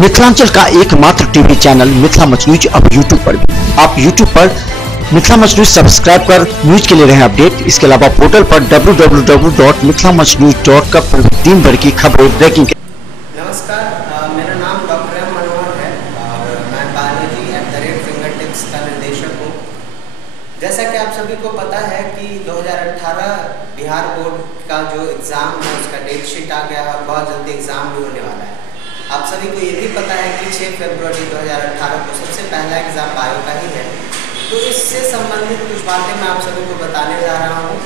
मिथिलांचल का एकमात्र TV channel Mithila much news अब यूट्यूब पर भी। आप यूट्यूब पर मिथिला मच न्यूज सब्सक्राइब कर न्यूज के लिए रहें अपडेट। इसके अलावा पोर्टल पर www.mithilamachnews.com पर दिन भर की खबरें ब्रेकिंग। नमस्कार, मेरा नाम डॉक्टर एम मनोहर है और मैं बायोलॉजी @fingertips का निर्देशक हूँ। जैसा कि आप सभी को पता है कि 2018 बिहार बोर्ड का जो एग्ज़ाम है उसका डेट शीट आ गया है और बहुत जल्दी एग्ज़ाम भी होने वाला है। आप सभी को ये भी पता है कि 6 फरवरी 2018 को सबसे पहला एग्ज़ाम बायो का ही है। तो इससे संबंधित कुछ बातें मैं आप सभी को बताने जा रहा हूँ।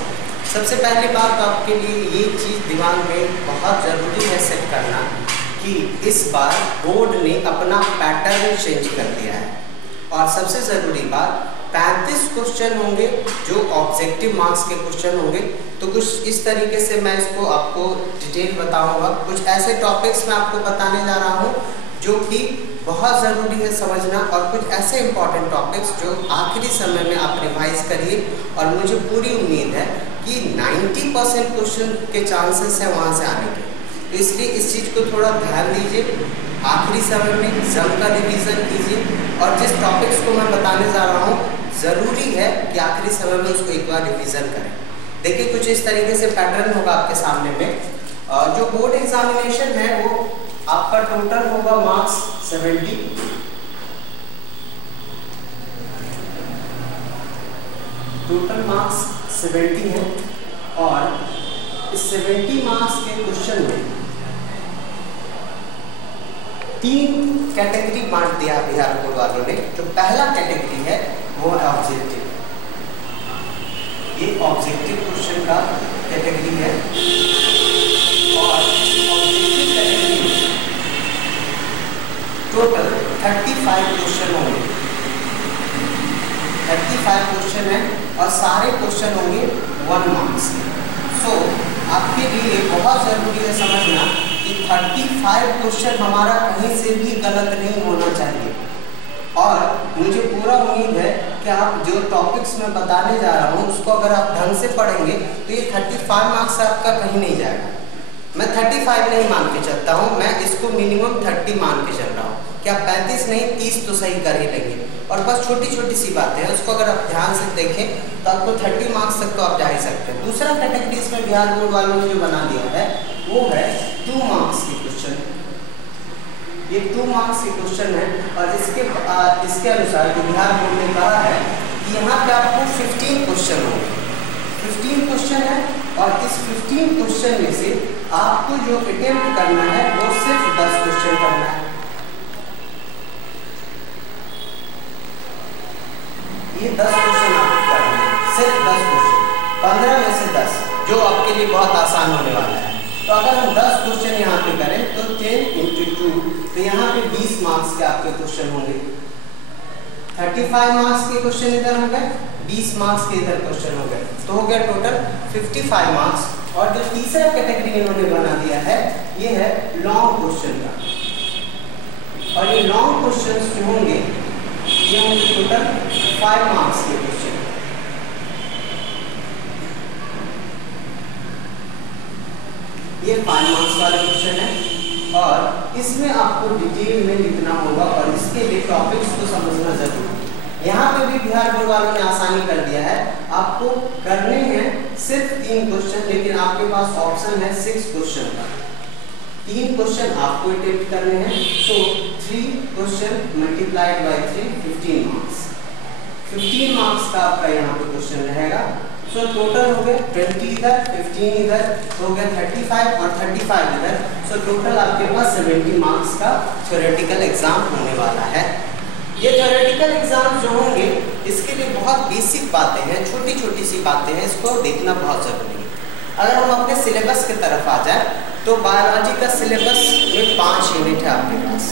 सबसे पहली बात आपके लिए ये चीज़ दिमाग में बहुत ज़रूरी है सेट करना कि इस बार बोर्ड ने अपना पैटर्न चेंज कर दिया है। और सबसे ज़रूरी बात, 35 क्वेश्चन होंगे जो ऑब्जेक्टिव मार्क्स के क्वेश्चन होंगे। तो कुछ इस तरीके से मैं इसको आपको डिटेल बताऊंगा। कुछ ऐसे टॉपिक्स मैं आपको बताने जा रहा हूँ जो कि बहुत ज़रूरी है समझना, और कुछ ऐसे इंपॉर्टेंट टॉपिक्स जो आखिरी समय में आप रिवाइज करिए। और मुझे पूरी उम्मीद है कि 90% क्वेश्चन के चांसेस हैं वहाँ से आने के। तो इसलिए इस चीज़ को थोड़ा ध्यान दीजिए, आखिरी समय में जमकर रिवीजन कीजिए। और जिस टॉपिक्स को मैं बताने जा रहा हूँ ज़रूरी है कि आखिरी समय में उसको एक बार रिवीजन करें। देखिए, कुछ इस तरीके से पैटर्न होगा आपके सामने में। जो बोर्ड एग्जामिनेशन है वो आपका टोटल होगा मार्क्स 70। टोटल मार्क्स 70 हैं और इस 70 मार्क्स के क्वेश्चन में 3 कैटेगरी बांट दिया बिहार बोर्ड वालों ने। जो पहला कैटेगरी है वो है ऑब्जेक्टिव। ये ऑब्जेक्टिव क्वेश्चन का कैटेगरी है और ऑब्जेक्टिव कैटेगरी में टोटल 35 क्वेश्चन होंगे। 35 क्वेश्चन है और सारे क्वेश्चन होंगे 1 मार्क्स के। सो आपके लिए बहुत ज़रूरी है समझना कि 35 क्वेश्चन हमारा कहीं से भी गलत नहीं होना चाहिए। और मुझे पूरा उम्मीद है कि आप जो टॉपिक्स मैं बताने जा रहा हूँ उसको अगर आप ढंग से पढ़ेंगे तो ये 35 मार्क्स आपका कहीं नहीं जाएगा। मैं 35 नहीं मान के चलता हूँ, मैं इसको मिनिमम 30 मान के चल रहा हूँ कि आप 35 नहीं 30 तो सही कर ही लेंगे। और बस छोटी छोटी सी बातें हैं, उसको अगर आप ध्यान से देखें तो आपको 30 मार्क्स तक तो आप जा ही सकते हैं। दूसरा कैटेगरी इसमें बिहार बोर्ड वालों ने जो बना दिया है वो है 2 मार्क्स के क्वेश्चन। ये 2 मार्क्स के क्वेश्चन है और इसके अनुसार जो बिहार बोर्ड ने कहा है कि यहाँ पे आपको 15 क्वेश्चन होंगे। 15 क्वेश्चन है और इस 15 क्वेश्चन में से आपको जो अटेम्प्ट करना है वो सिर्फ 10 क्वेश्चन करना है। ये 10 क्वेश्चन आपको करना है, सिर्फ 10 क्वेश्चन। 15 में से 10 जो आपके लिए बहुत आसान होने वाला है। तो अगर हम 10 क्वेश्चन यहाँ पे करें तो 10 × 2, तो यहाँ पे 20 मार्क्स के आपके क्वेश्चन होंगे। 35 मार्क्स के क्वेश्चन इधर हो गए, 20 मार्क्स के इधर क्वेश्चन हो गए, तो हो गया टोटल 55 मार्क्स। और जो तीसरा कैटेगरी इन्होंने बना दिया है ये है लॉन्ग क्वेश्चन का। और ये लॉन्ग क्वेश्चन जो होंगे ये होंगे टोटल 5 मार्क्स के क्वेश्चन। ये 5 मार्क्स वाला क्वेश्चन है और इसमें आपको डिटेल में लिखना होगा और इसके लिए टॉपिक्स को समझना जरूरी है। यहाँ पे भी बिहार बोर्ड वालों ने आसानी कर दिया है, आपको करने हैं सिर्फ 3 क्वेश्चन, लेकिन आपके पास ऑप्शन है 6 क्वेश्चन का। 3 क्वेश्चन आपको अटेम्प्ट करने हैं। सो 3 question multiplied by 3 15 marks. 15 marks का आपका यहाँ पे क्वेश्चन रहेगा। सो टोटल हो गए 20 इधर, 15 इधर, हो गया 35 और 35 इधर। सो टोटल आपके पास 70 मार्क्स का थ्योरेटिकल एग्जाम होने वाला है। ये थ्योरेटिकल एग्जाम जो होंगे इसके लिए बहुत बेसिक बातें हैं, छोटी छोटी सी बातें हैं, इसको देखना बहुत ज़रूरी है। अगर हम अपने सिलेबस की तरफ आ जाए तो बायोलॉजी का सिलेबस में 5 यूनिट है आपके पास।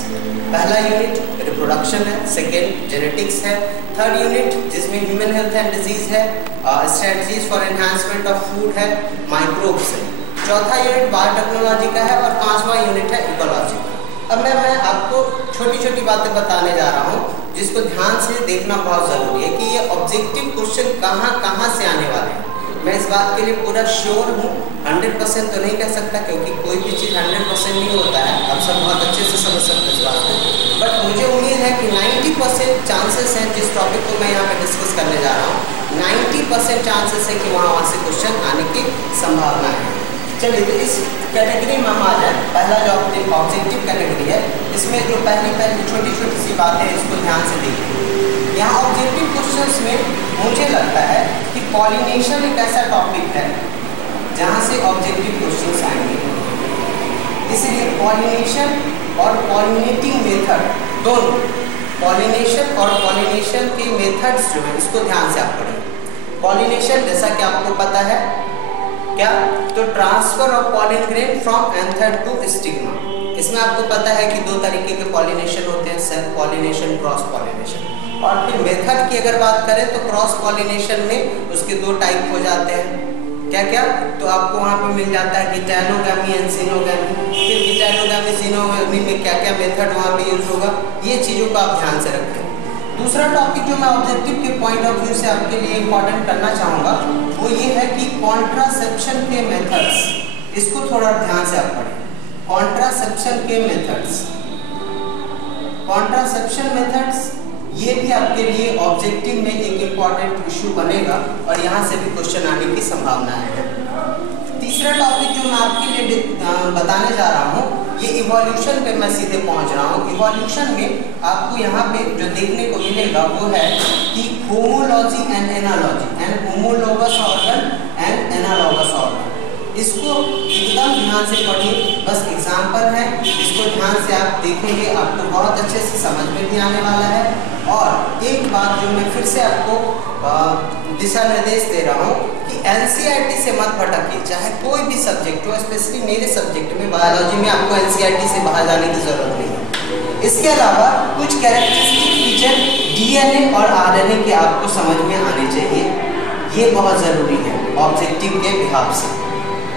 पहला यूनिट रिप्रोडक्शन है, सेकेंड जेनेटिक्स है, थर्ड यूनिट जिसमें ह्यूमन हेल्थ एंड डिजीज़ है, strategies for enhancement of food है, माइक्रोब्स है, चौथा यूनिट बायोटेक्नोलॉजी का है और 5वां यूनिट है इकोलॉजी का। अब मैं आपको छोटी छोटी बातें बताने जा रहा हूँ जिसको ध्यान से देखना बहुत ज़रूरी है कि ये ऑब्जेक्टिव क्वेश्चन कहाँ से आने वाले हैं। मैं इस बात के लिए पूरा श्योर हूँ 100% तो नहीं कह सकता, क्योंकि कोई भी चीज़ 100% नहीं होता है, आप सब बहुत अच्छे से समझ सकते हैं इस बात को, बट मुझे उम्मीद है कि 90% चांसेस हैं, जिस टॉपिक को मैं यहाँ पे डिस्कस करने जा रहा हूँ 90% चांसेस है कि वहाँ से क्वेश्चन आने की संभावना है। चलिए, तो इस कैटेगरी में हम आ जाए। पहला जो ऑब्जेक्टिव कैटेगरी है, इसमें जो पहली छोटी छोटी सी बातें हैं इसको ध्यान से देखिए। यहाँ ऑब्जेक्टिव क्वेश्चंस में मुझे लगता है कि पॉलिनेशन एक ऐसा टॉपिक है जहाँ से ऑब्जेक्टिव क्वेश्चंस आएंगे, इसलिए पॉलिनेशन और पॉलिनेटिंग मेथड दोनों, पॉलिनेशन और पॉलिनेशन के मेथड्स जो हैं इसको ध्यान से आप पढ़ें। पॉलिनेशन जैसा कि आपको पता है क्या, तो transfer of pollen grain from anther to stigma. इसमें आपको पता है कि दो तरीके के पॉलिनेशन होते हैं, सेल्फ पॉलिनेशन, क्रॉस पॉलिनेशन। और फिर मेथड की अगर बात करें तो क्रॉस पॉलिनेशन में उसके दो टाइप हो जाते हैं, क्या क्या, तो आपको वहाँ पे मिल जाता है गिटैनोगामी एंड सिनोगामी। फिर गिटैनोगामी सिनोगामी में क्या क्या मेथड वहाँ पे यूज होगा, ये चीज़ों को आप ध्यान से रखें। दूसरा टॉपिक जो मैं ऑब्जेक्टिव के पॉइंट ऑफ व्यू से आपके लिए इंपॉर्टेंट करना चाहूँगा वो ये है कि कॉन्ट्रासेप्शन के मेथड्स, इसको थोड़ा ध्यान से आप पढ़ें। कॉन्ट्रासेप्शन के मेथड्स, कॉन्ट्रासेप्शन मेथड्स ये भी आपके लिए ऑब्जेक्टिव में एक इम्पॉर्टेंट इशू बनेगा और यहाँ से भी क्वेश्चन आने की संभावना है। तीसरा टॉपिक जो मैं आपके लिए बताने जा रहा हूँ, ये इवोल्यूशन पे मैं सीधे पहुँच रहा हूँ। इवोल्यूशन में आपको यहाँ पे जो देखने को मिलेगा वो है कि homology and analogy and homologous organ and analogous organ, इसको एकदम ध्यान से पढ़िए, बस एग्जाम्पल है, इसको ध्यान से आप देखेंगे आपको बहुत अच्छे से समझ में भी आने वाला है। और एक बात जो मैं फिर से आपको दिशा निर्देश दे रहा हूँ कि एनसीईआरटी से मत भटकिए, चाहे कोई भी सब्जेक्ट हो, स्पेशली मेरे सब्जेक्ट में बायोलॉजी में आपको एनसीईआरटी से बाहर जाने की जरूरत नहीं है। इसके अलावा कुछ कैरेक्टरिस्टिक फीचर डीएनए और आरएनए के आपको समझ में आने चाहिए, ये बहुत ज़रूरी है ऑब्जेक्टिव के बिहाफ से।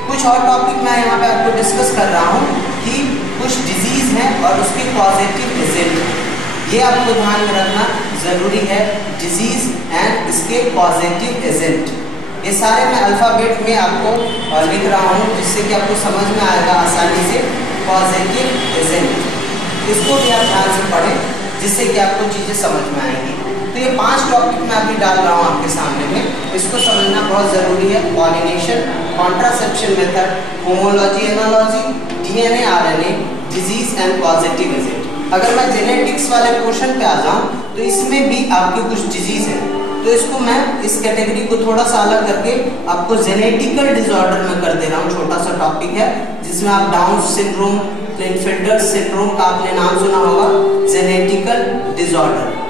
कुछ और टॉपिक मैं यहाँ पे आपको डिस्कस कर रहा हूँ कि कुछ डिजीज़ हैं और उसके पॉजिटिव रिजल्ट, ये आपको ध्यान में रखना ज़रूरी है, डिजीज़ एंड इसके पॉजिटिव एजेंट। ये सारे मैं अल्फ़ाबेट में आपको लिख रहा हूँ जिससे कि आपको समझ में आएगा आसानी से। पॉजिटिव एजेंट, इसको भी आप ध्यान से पढ़ें जिससे कि आपको चीज़ें समझ में आएंगी। तो ये 5 टॉपिक मैं अभी डाल रहा हूँ आपके सामने में, इसको समझना बहुत ज़रूरी है। Pollination, contraception method, homology analogy, DNA RNA, disease and positive agent. अगर मैं जेनेटिक्स वाले पोर्शन पे आ जाऊँ तो इसमें भी आपके कुछ डिजीज़ हैं, तो इसको मैं इस कैटेगरी को थोड़ा सा अलग करके आपको जेनेटिकल डिसऑर्डर में कर दे रहा हूँ। छोटा सा टॉपिक है जिसमें आप डाउन सिंड्रोम, क्लिनफिल्टर सिंड्रोम का आपने नाम सुना होगा, जेनेटिकल डिसऑर्डर।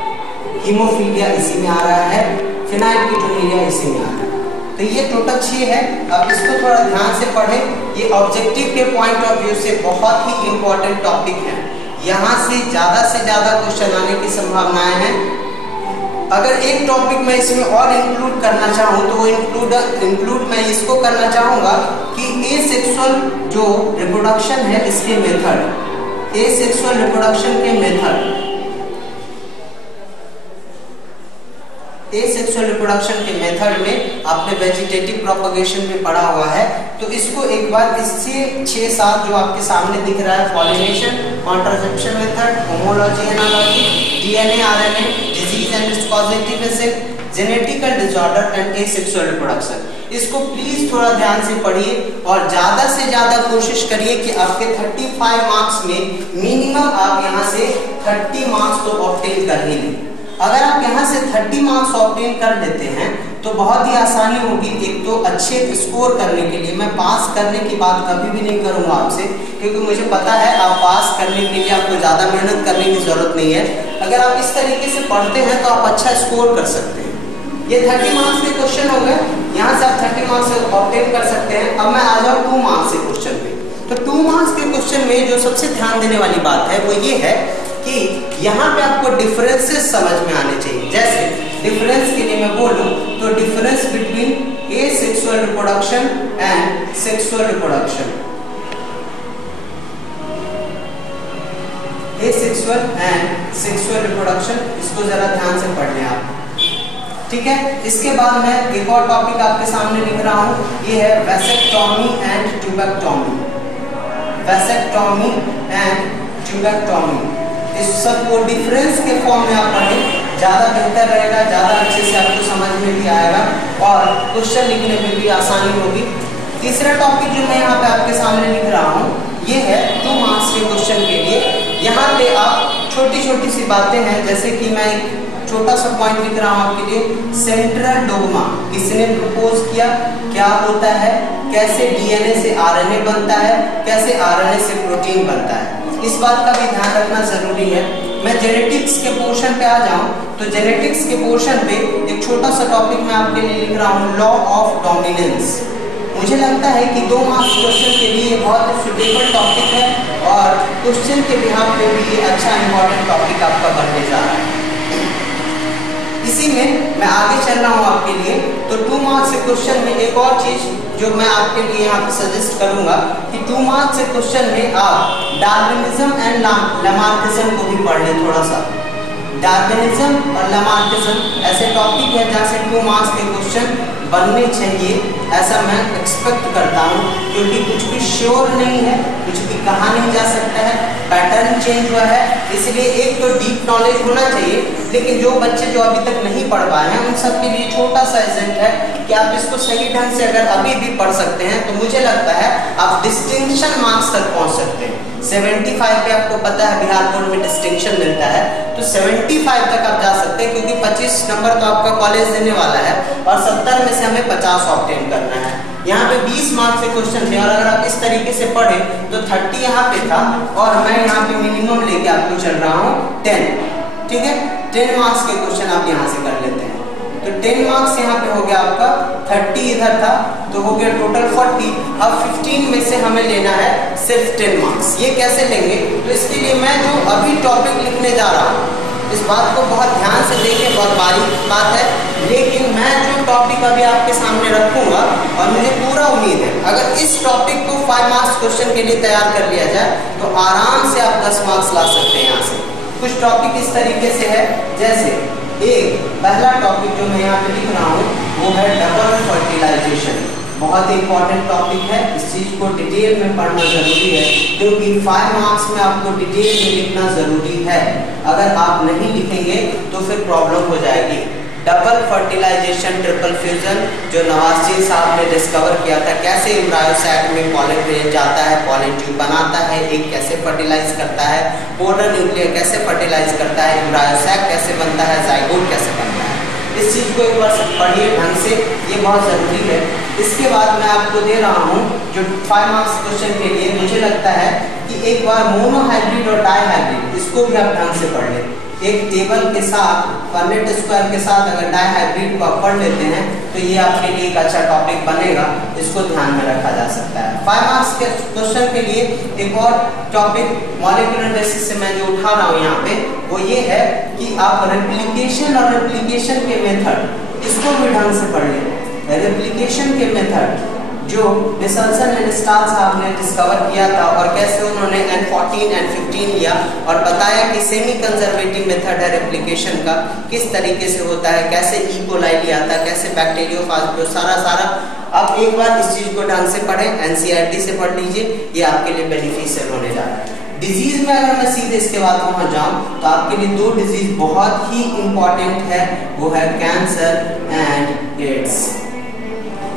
हीमोफीलिया इसी में आ रहा है, फिनाइलकीटोनुरिया इसी में आ रहा है। तो ये टोटल 6 है, अब इसको थोड़ा ध्यान से पढ़ें। ये ऑब्जेक्टिव के पॉइंट ऑफ व्यू से बहुत ही इम्पोर्टेंट टॉपिक है, यहाँ से ज़्यादा क्वेश्चन आने की संभावनाएं हैं। अगर एक टॉपिक मैं इसमें और इंक्लूड करना चाहूँ तो वो इंक्लूड मैं इसको करना चाहूँगा कि एसेक्सुअल जो रिप्रोडक्शन है इसके मेथड, एसेक्सुअल रिप्रोडक्शन के मेथड, एसेक्सुअल रिप्रोडक्शन के मेथड में आपने वेजिटेटिव प्रोपगेशन में पढ़ा हुआ है, तो इसको एक बार इससे 6-7 जो आपके सामने दिख रहा है, pollination, contraception method, homology analogy, DNA RNA, disease and it's positive agent, genetical disorder and asexual reproduction, इसको प्लीज थोड़ा ध्यान से पढ़िए और ज्यादा से ज्यादा कोशिश करिए कि आपके 35 मार्क्स में मिनिमम आप यहाँ से 30 मार्क्स तो ऑब्टेन कर ही लें। अगर आप यहाँ से 30 मार्क्स ऑब्टेन कर लेते हैं तो बहुत ही आसानी होगी एक तो अच्छे स्कोर करने के लिए। मैं पास करने की बात कभी भी नहीं करूँगा आपसे, क्योंकि मुझे पता है आप पास करने के लिए आपको ज़्यादा मेहनत करने की ज़रूरत नहीं है। अगर आप इस तरीके से पढ़ते हैं तो आप अच्छा स्कोर कर सकते हैं। ये 30 मार्क्स के क्वेश्चन हो गए, यहाँ से आप 30 मार्क्स ऑब्टेन कर सकते हैं। अब मैं आ जाऊँ 2 मार्क्स के क्वेश्चन पे। तो 2 मार्क्स के क्वेश्चन में जो सबसे ध्यान देने वाली बात है वो ये है कि यहाँ पे आपको डिफरेंसेस समझ में आने चाहिए। जैसे डिफरेंस के लिए मैं बोलूँ तो difference between asexual reproduction and sexual reproduction, asexual and sexual reproduction, इसको जरा ध्यान से पढ़ लें आप। ठीक है। इसके बाद मैं एक और टॉपिक आपके सामने लिख रहा हूँ, ये है vasectomy and tubectomy. Vasectomy and tubectomy, इस सब को डिफरेंस के फॉर्म में आप पढ़ें, ज़्यादा बेहतर रहेगा, ज़्यादा अच्छे से आपको समझ में भी आएगा और क्वेश्चन लिखने में भी आसानी होगी। तीसरा टॉपिक जो मैं यहाँ पे आपके सामने लिख रहा हूँ, ये है 2 मार्क्स के क्वेश्चन के लिए। यहाँ पे आप छोटी छोटी सी बातें हैं, जैसे कि मैं एक छोटा सा पॉइंट लिख रहा हूँ आपके लिए, सेंट्रल डोग्मा किसने प्रपोज किया, क्या होता है, कैसे डीएनए से आरएनए बनता है, कैसे आरएनए से प्रोटीन बनता है, इस बात का भी ध्यान रखना जरूरी है। मैं जेनेटिक्स के पोर्शन पे आ जाऊं तो जेनेटिक्स के पोर्शन पे एक छोटा सा टॉपिक मैं आपके लिए लिख रहा हूँ, लॉ ऑफ डोमिनेंस। मुझे लगता है कि 2 मार्क्स क्वेश्चन के लिए बहुत सुटेबल टॉपिक है और क्वेश्चन के बिहाफ पे भी ये अच्छा इंपॉर्टेंट टॉपिक आपका बनने जा रहा है। इसी में मैं आगे चल रहा हूँ आपके लिए। तो 2 मार्क्स के क्वेश्चन में एक और चीज जो मैं आपके लिए यहाँ पे सजेस्ट करूंगा कि 2 मार्क्स के क्वेश्चन में आप डार्विनिज्म एंड लैमार्किज्म को भी पढ़ लें थोड़ा सा। डार्विनिज्म और लैमार्किज्म ऐसे टॉपिक है जहाँ से 2 मार्क्स के क्वेश्चन बनने चाहिए, ऐसा मैं एक्सपेक्ट करता हूँ, क्योंकि कुछ भी श्योर नहीं है, कुछ भी कहा नहीं जा सकता है, पैटर्न चेंज हुआ है। इसलिए एक तो डीप नॉलेज होना चाहिए, लेकिन जो बच्चे जो अभी तक नहीं पढ़ पाए हैं उन सब के लिए छोटा सा एजेंट है कि आप इसको सही ढंग से अगर अभी भी पढ़ सकते हैं तो मुझे लगता है आप डिस्टिंक्शन मार्क्स तक पहुंच सकते हैं। 75 पे आपको पता है बिहार बोर्ड में डिस्टिंक्शन मिलता है, तो 75 तक आप जा सकते हैं, क्योंकि 25 नंबर तो आपका कॉलेज देने वाला है और 70 में से हमें 50 ऑब्टेन करना है। यहाँ पे 20 मार्क्स के क्वेश्चन थे और अगर आप इस तरीके से पढ़े तो 30 यहाँ पे था और मैं यहाँ पे मिनिमम लेके आपको चल रहा हूँ 10, ठीक है। 10 मार्क्स के क्वेश्चन आप यहाँ से कर लेते हैं, तो 10 मार्क्स यहाँ पे हो गया आपका, 30 इधर था तो हो गया टोटल 40। अब 15 में से हमें लेना है सिर्फ 10 मार्क्स। ये कैसे लेंगे, तो इसके लिए मैं जो अभी टॉपिक लिखने जा रहा हूँ इस बात को बहुत ध्यान से देखें, बहुत बारीक बात है, लेकिन मैं जो टॉपिक अभी आपके सामने रखूंगा और मुझे पूरा उम्मीद है अगर इस टॉपिक को 5 मार्क्स क्वेश्चन के लिए तैयार कर लिया जाए तो आराम से आप 10 मार्क्स ला सकते हैं यहाँ से। कुछ टॉपिक इस तरीके से है, जैसे एक पहला टॉपिक जो मैं यहाँ पे लिख रहा हूँ वो है डबल फर्टिलाइजेशन। बहुत इंपॉर्टेंट टॉपिक है, इस चीज को डिटेल में पढ़ना जरूरी है, क्योंकि 5 मार्क्स में आपको डिटेल में लिखना जरूरी है। अगर आप नहीं लिखेंगे तो फिर प्रॉब्लम हो जाएगी। डबल फर्टिलाइजेशन ट्रिपल फ्यूजन जो नवाज़ साहब ने डिस्कवर किया था, कैसे एम्ब्रायोसैक में पॉलन ग्रेन जाता है, पॉलन ट्यूब बनाता है, एक कैसे फर्टिलाइज करता है, पोलर न्यूक्लियर कैसे फर्टिलाइज करता है, एम्ब्रायोसैक कैसे बनता है, जाइगोट कैसे बनता है। इस चीज़ को एक बार पढ़िए ढंग से, ये बहुत ज़रूरी है। इसके बाद मैं आपको दे रहा हूँ जो 5 मार्क्स क्वेश्चन के लिए मुझे लगता है कि एक बार मोनोहाइब्रिड और डाईहाइब्रिड इसको भी आप ढंग से पढ़ लें। एक टेबल के साथ परनेट स्क्वायर के साथ अगर डाईहाइब्रिड को आप पढ़ लेते हैं तो ये आपके लिए एक अच्छा टॉपिक बनेगा, इसको ध्यान में रखा जा सकता है। 5 मार्क्स के क्वेश्चन के लिए एक और टॉपिक मॉलिक्यूलर बेसिस से मैं जो उठा रहा हूँ यहाँ पे वो ये है कि आप रेप्लिकेशन और रेप्लिकेशन के मेथड इसको भी ढंग से पढ़ लें। रेप्लिकेशन के मेथड जो निकलसन एंड स्टाल साहब ने डिस्कवर किया था और कैसे उन्होंने N14 N15 लिया और बताया कि सेमी कंजर्वेटिव मेथड है रेप्लिकेशन का, किस तरीके से होता है, कैसे ई कोलाई लिया था, कैसे बैक्टीरियोफाज, सारा आप एक बार इस चीज को ढंग से पढ़ें, NCERT से पढ़ लीजिए, ये आपके लिए बेनिफिशियल होने जा रहा है। डिजीज में अगर मैं सीधे इसके बाद पहुंच जाऊं तो आपके लिए 2 डिजीज बहुत ही इंपॉर्टेंट है, वो है कैंसर एंड एड्स।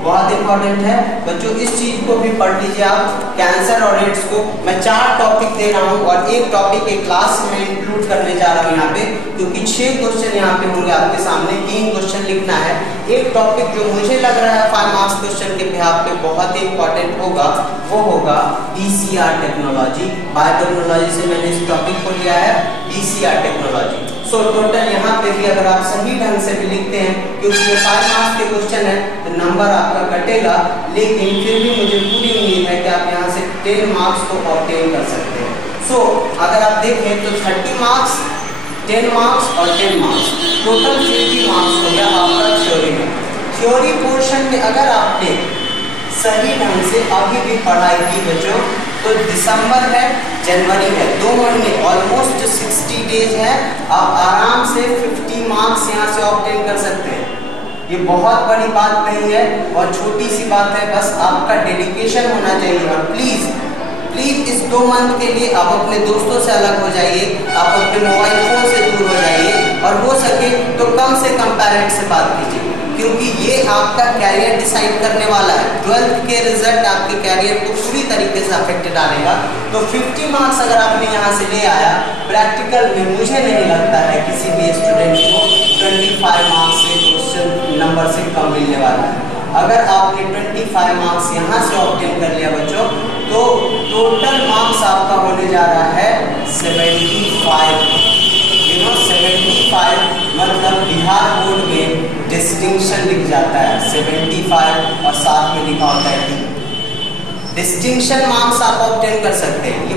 बहुत इंपॉर्टेंट है बच्चों, इस चीज को भी पढ़ लीजिए आप। कैंसर और एड्स को मैं 4 टॉपिक दे रहा हूँ और एक टॉपिक एक क्लास में इंक्लूड करने जा रहा हूँ यहाँ पे, क्योंकि 6 क्वेश्चन यहाँ पे होंगे आपके सामने, 3 क्वेश्चन लिखना है। एक टॉपिक जो मुझे लग रहा है 5 मार्क्स क्वेश्चन के बिहाफ पे बहुत ही इंपॉर्टेंट होगा वो होगा PCR टेक्नोलॉजी। बायोटेक्नोलॉजी से मैंने इस टॉपिक को लिया है, PCR टेक्नोलॉजी। सो टोटल यहाँ पे भी अगर आप सही ढंग से भी लिखते हैं, क्योंकि ये 5 मार्क्स के क्वेश्चन है तो नंबर आपका कटेगा, लेकिन फिर भी मुझे पूरी उम्मीद है कि आप यहाँ से 10 मार्क्स को ऑब्टेन कर सकते हैं। सो अगर आप देखें तो 30 मार्क्स, 10 मार्क्स और 10 मार्क्स, टोटल 50 मार्क्स हो गया आपका थ्योरी में। थ्योरी पोर्शन में अगर आपने सही ढंग से अभी भी पढ़ाई की बच्चों तो दिसंबर है, जनवरी है, 2 महीने, ऑलमोस्ट 60 डेज है, आप आराम से 50 मार्क्स यहाँ से ऑब्टेन कर सकते हैं। ये बहुत बड़ी बात नहीं है और छोटी सी बात है, बस आपका डेडिकेशन होना चाहिए। और प्लीज इस 2 मंथ के लिए आप अपने दोस्तों से अलग हो जाइए, आप अपने मोबाइल फोन से दूर हो जाइए और हो सके तो कम से कम पेरेंट्स से बात कीजिए, क्योंकि ये आपका कैरियर डिसाइड करने वाला है। 12th के रिजल्ट आपके कैरियर को पूरी तरीके से अफेक्ट डालेगा। तो 50 मार्क्स अगर आपने यहाँ से ले आया, प्रैक्टिकल में मुझे नहीं लगता है किसी भी स्टूडेंट को 25 मार्क्स से क्वेश्चन नंबर से कम मिलने वाला है। अगर आपने 25 मार्क्स यहाँ से ऑब्टेन कर लिया बच्चों, तो टोटल मार्क्स आपका होने जा रहा है 75। 75 मतलब बिहार बोर्ड में डिस्टिंक्शन लिख जाता है 75 और साथ में लिखा होता है डी। डिस्टिंक्शन मार्क्स आप ऑब्टेन कर सकते हैं। ये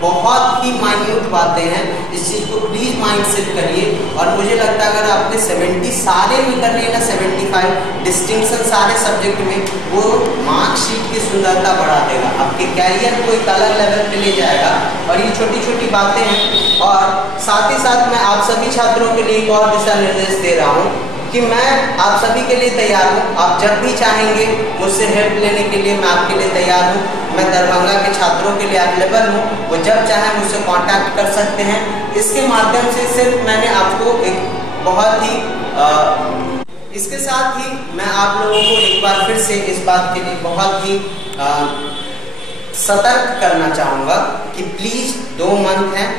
बहुत ही माइन्यूट बातें हैं, इस चीज को प्लीज माइंड सेट करिए। और मुझे लगता है अगर आपने 70 सारे में कर लिए ना, 75 डिस्टिंक्शन सारे सब्जेक्ट में, वो मार्कशीट की सुंदरता बढ़ा देगा, आपके कैरियर को एक अलग लेवल पे ले जाएगा। और ये छोटी छोटी बातें हैं। और साथ ही साथ मैं आप सभी छात्रों के लिए एक और दिशा निर्देश दे रहा हूँ कि मैं आप सभी के लिए तैयार हूँ। आप जब भी चाहेंगे मुझसे हेल्प लेने के लिए मैं आपके लिए तैयार हूँ। मैं दरभंगा के छात्रों के लिए अवेलेबल हूँ, वो जब चाहें मुझसे कांटेक्ट कर सकते हैं। इसके माध्यम से सिर्फ मैंने आपको एक बहुत ही इसके साथ ही मैं आप लोगों को एक बार फिर से इस बात के लिए बहुत ही सतर्क करना चाहूँगा कि प्लीज़ 2 मंथ हैं,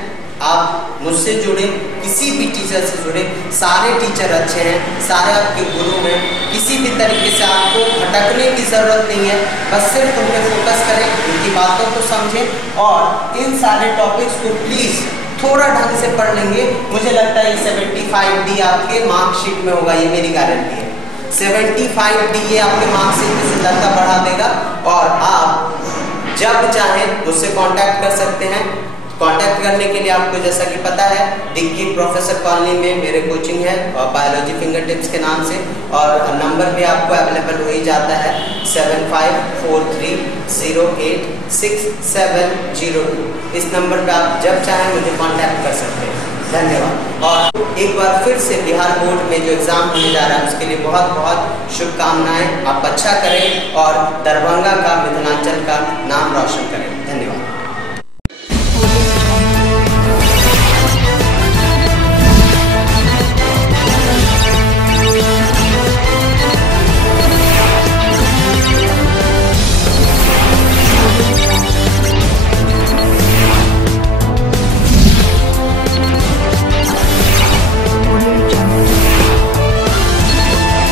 आप मुझसे जुड़े, किसी भी टीचर से जुड़े। सारे टीचर अच्छे हैं, सारे आपके गुरु हैं, किसी भी तरीके से आपको भटकने की ज़रूरत नहीं है। बस सिर्फ उन पर फोकस करें, उनकी बातों को समझें और इन सारे टॉपिक्स को प्लीज़ थोड़ा ढंग से पढ़ लेंगे। मुझे लगता है 75D आपके मार्कशीट में होगा, ये मेरी गारंटी है। 75D ये आपके मार्कशीट की सुंदरता बढ़ा देगा। और आप जब चाहें मुझसे कांटेक्ट कर सकते हैं। कांटेक्ट करने के लिए आपको जैसा कि पता है, डिग्गी प्रोफेसर कॉलोनी में मेरे कोचिंग है बायोलॉजी फिंगर टिप्स के नाम से, और नंबर भी आपको अवेलेबल हो ही जाता है 7543086702। इस नंबर पे आप जब चाहें मुझे कांटेक्ट कर सकते हैं। धन्यवाद। और एक बार फिर से बिहार बोर्ड में जो एग्ज़ाम होने जा रहा है उसके लिए बहुत बहुत शुभकामनाएं। आप अच्छा करें और दरभंगा का, मिथिलांचल का नाम रोशन करें।